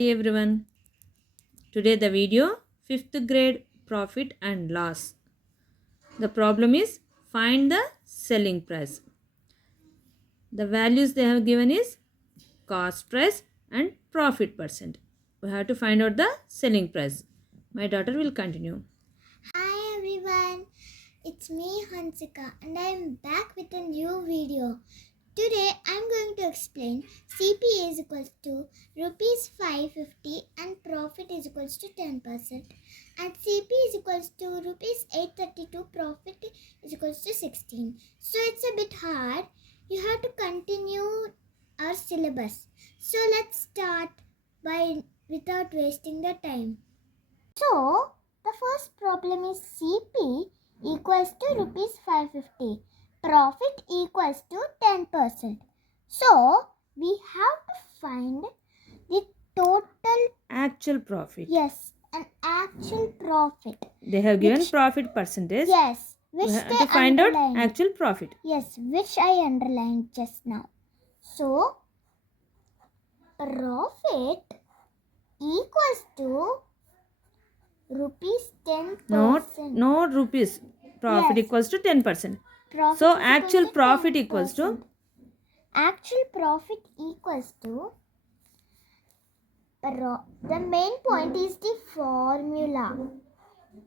Hey everyone, today the video 5th grade profit and loss. The problem is find the selling price. The values they have given is cost price and profit percent. We have to find out the selling price. My daughter will continue. Hi everyone, it's me Hansika and I am back with a new video. Today I am going to explain CP is equals to rupees 550 and profit is equals to 10% and CP is equals to rupees 832, profit is equals to 16. So it's a bit hard. You have to continue our syllabus. So let's start without wasting the time. So the first problem is CP equals to rupees 550. Profit equals to 10%. So we have to find the total Actual profit. Yes, an actual profit. They have given profit percentage. Yes, We which have they to find out underlined. actual profit. Yes, which I underlined just now. So profit equals to rupees 10%. No rupees. Profit Yes. equals to 10%. Profit So is equal actual to profit equals to 10%. Actual profit equals to the main point is the formula.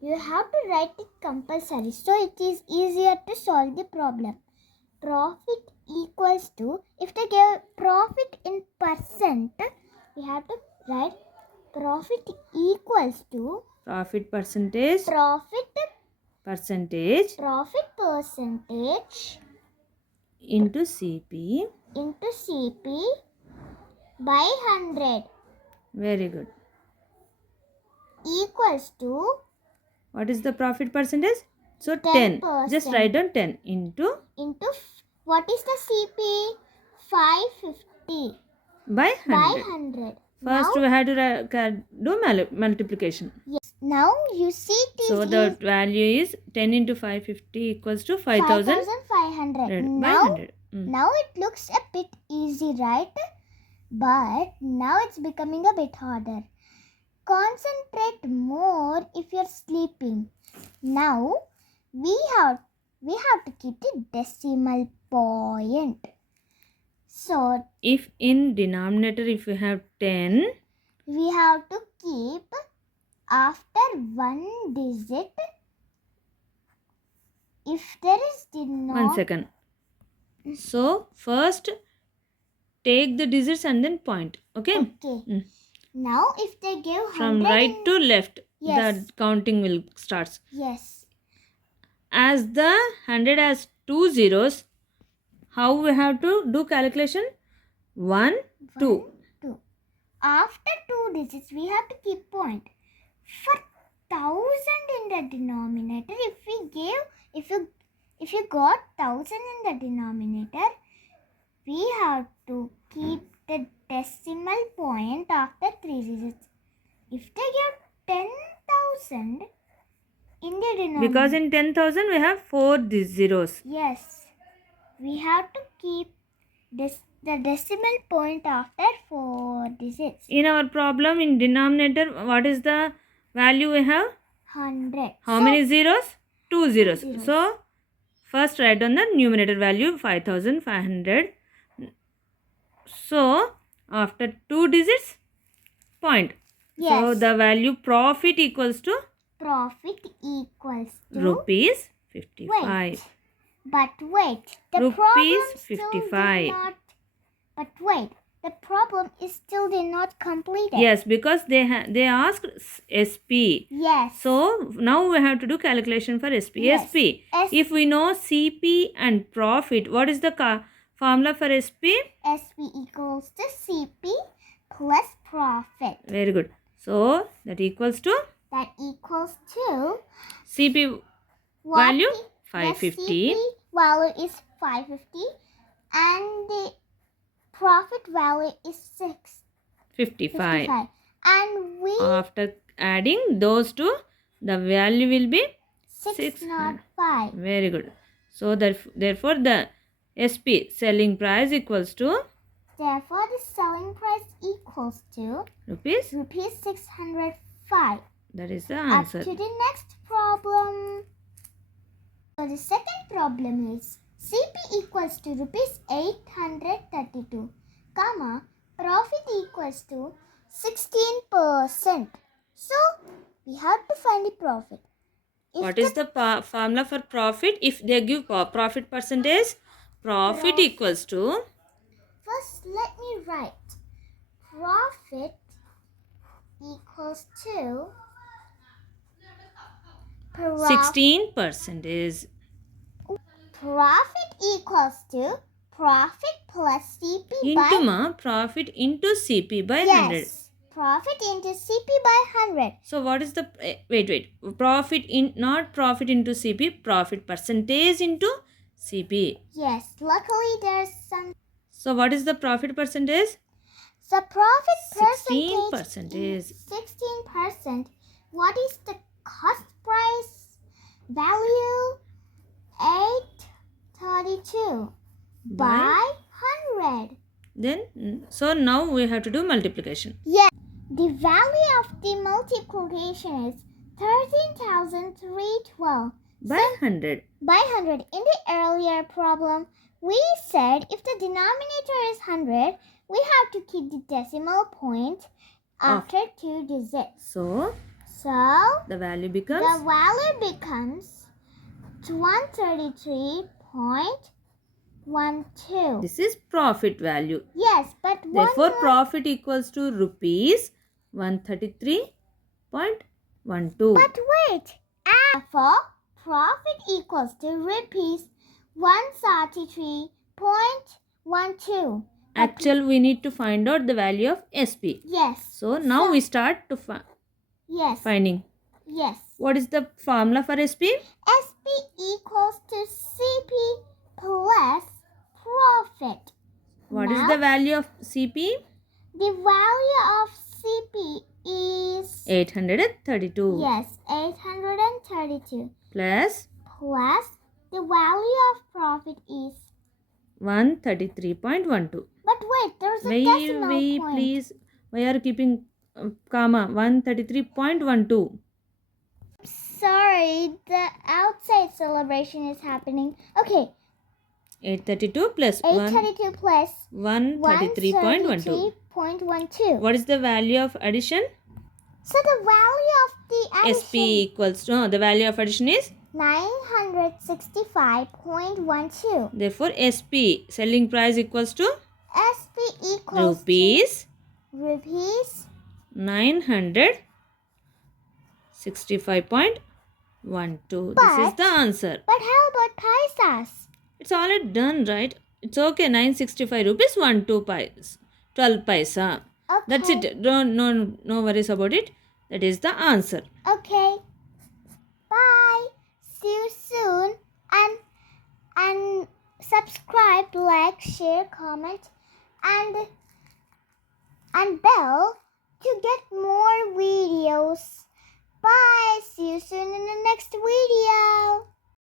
You have to write it compulsory so it is easier to solve the problem. Profit equals to, if they give profit in percent, we have to write profit equals to profit percentage profit percentage percentage into CP into CP by 100 very good. equals to What is the profit percentage? So 10. 10%. Just write down 10 into what is the CP? 550 by 100. by 100. First Now, we have to do multiplication. yes. Now you see this So the value is 10 into 550 equals to 5500. by 100. Now it looks a bit easy, right? But now it's becoming a bit harder. Concentrate more if you're sleeping. Now we have to keep the decimal point. So if in denominator if we have 10, we have to keep after one digit. If there is denominator. 1 second. So first take the digits and then point. Okay. Now if they give 100 from right to left, yes, the counting will starts. Yes. As the 100 has 2 zeros, how we have to do calculation? 1, 2. After 2 digits, we have to keep point. For 1000 in the denominator, if you got 1000 in the denominator, we have to keep the decimal point after 3 digits. If they give 10,000 in the denominator, because in 10,000 we have 4 zeros. Yes, we have to keep the decimal point after 4 digits. In our problem in denominator, what is the value we have? 100. How many zeros? 2 zeros. So first write down the numerator value 5500. So after 2 digits, point. Yes. So the value profit equals to rupees 55. But wait, the rupees 55. The problem is still not completed. Yes, because they asked SP. Yes. So now we have to do calculation for SP. Yes. SP. If we know CP and profit, what is the formula for SP? SP equals to CP plus profit. Very good. So that equals to? That equals to CP value 550. The CP value is 550 and the profit value is 55. And we after adding those two, the value will be 605. Very good. So therefore the SP selling price equals to Therefore, the selling price equals to rupees. rupees 605. That is the Up answer. to the next problem. So the second problem is CP equals to rupees 832, comma, profit equals to 16%. So we have to find the profit. What is the formula for profit? If they give profit percentage, profit equals to. First, let me write. Profit equals to 16%. Profit equals to profit plus CP Into profit into CP by 100. Yes, profit into CP by 100. So what is the wait profit in not profit into CP, profit percentage into CP. Yes, luckily there's some. So what is the profit percentage? The profit 16%. is 16%. What is the cost price? Value 832 by 100. Then so now we have to do multiplication. Yes. The value of the multiplication is 13,312 by 100. By 100. In the earlier problem, we said if the denominator is 100, we have to keep the decimal point after 2 digits. So the value becomes 133.12. This is profit value. Yes, but therefore profit equals to rupees 133.12. But wait, therefore profit equals to rupees 133.12. Actually, we need to find out the value of SP. Yes. So now we start to finding. Yes. What is the formula for SP? SP equals to CP plus profit. What is the value of CP? The value of CP is 832. Yes, 832. Plus the value of profit is 133.12. But wait, there's a decimal point. Please. Why are you keeping comma? 133.12. Sorry, the outside celebration is happening. Okay. 832 plus 832 plus 133.12. What is the value of addition? So the value of the addition SP equals to, the value of addition is 965.12. Therefore SP selling price equals to SP equals rupees 965.12. This is the answer. But how about paisas? It's already done, right? It's okay. 965 rupees 12 paisa. Okay. That's it. No worries about it. That is the answer. Okay. Bye. See you soon. And subscribe, like, share, comment, and bell to get more videos. Bye. See you soon in the next video.